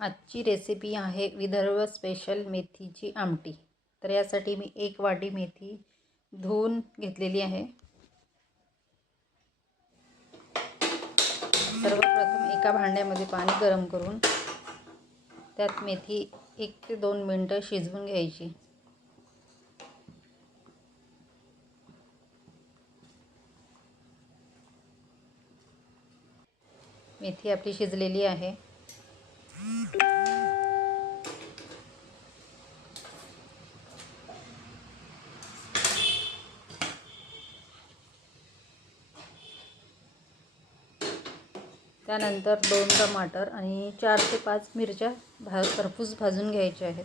आजची रेसिपी आहे विदर्भ स्पेशल मेथीची आमटी। तर यासाठी मी 1 वाटी मेथी धुवून घेतलेली आहे। सर्वप्रथम एका भांड्यामध्ये पाणी गरम करून त्यात मेथी 1 ते 2 मिनिटे शिजवून घ्यायची। मेथी आपली शिजलेली आहे। त्यानंतर 2 टमाटर आणि 4 ते 5 मिरच्या खरपूस भाजून घ्यायच्या आहेत।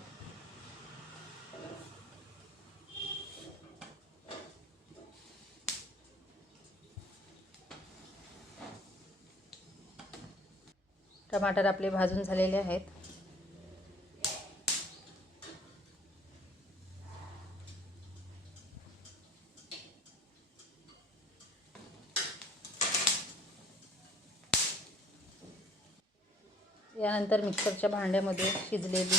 टमाटर आपले भाजून झालेले आहेत। यानंतर मिक्सरच्या भांड्यामध्ये शिजलेली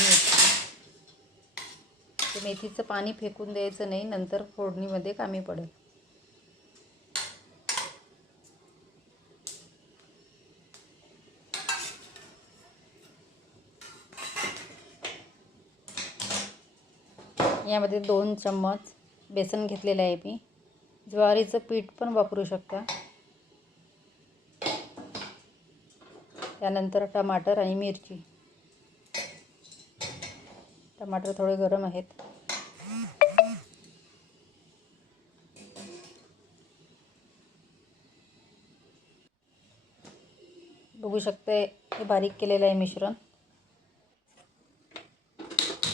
मेथीचं पाणी फेकून द्यायचं नाही, नंतर फोडणीमध्ये कामी पडेल। यामध्ये 2 चम्मच बेसन घेतलेले आहे मी। ज्वारीचं पीठ पण वापरू शकता। त्यानंतर टमाटर आणि मिरची। टमाटर थोडे गरम आहेत। बघू शकता हे बारीक केलेलं आहे मिश्रण।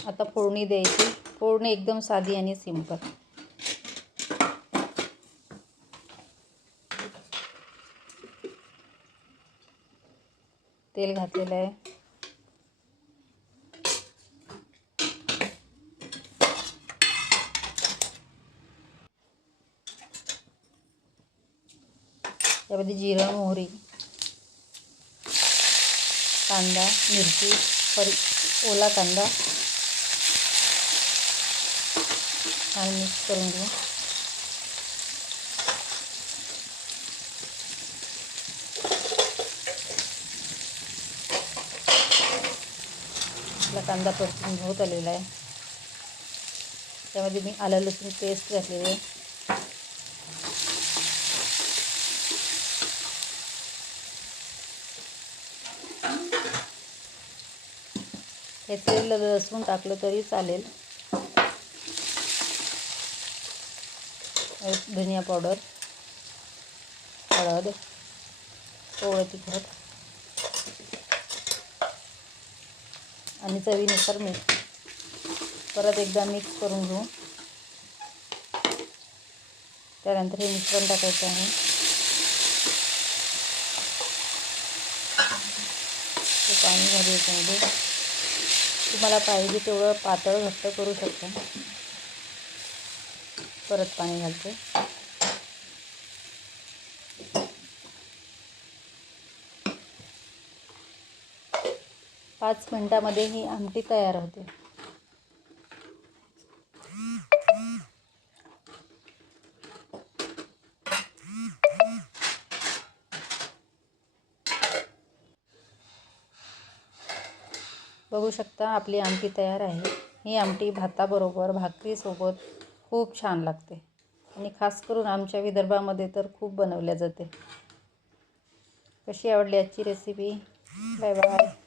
आता फोडणी द्यायची। फोडणी एकदम साधी आणि सिंपल। तेल घातलेलं आहे। यामध्ये जिरं, मोहरी, कांदा, मिरची, ओला कांदा छान मिक्स करून घेऊ। आपला कांदा परतून होत आलेला आहे। त्यामध्ये मी आलं लसूण पेस्ट घातलेली आहे। याचे लसूण टाकलं तरी चालेल। धनिया पावडर, हळद, थोडं तिखट आणि चवीनुसार मीठ। परत एकदा मिक्स करून घेऊ। त्यानंतर हे मिश्रण टाकायचं आहे। ते पाणी घालायचं याच्यामध्ये। तुम्हाला पाहिजे तेवढं पातळ घट्ट करू शकता। परत पाणी घालते। पाच मिनिटांमध्ये ही आमटी तयार होते। बघू शकता आपली आमटी तयार आहे। ही आमटी भाताबरोबर, भाकरीसोबत खूप छान लागते आणि खास करून आमच्या विदर्भामध्ये तर खूप बनवल्या जाते। कशी आवडली आजची रेसिपी? Bye bye.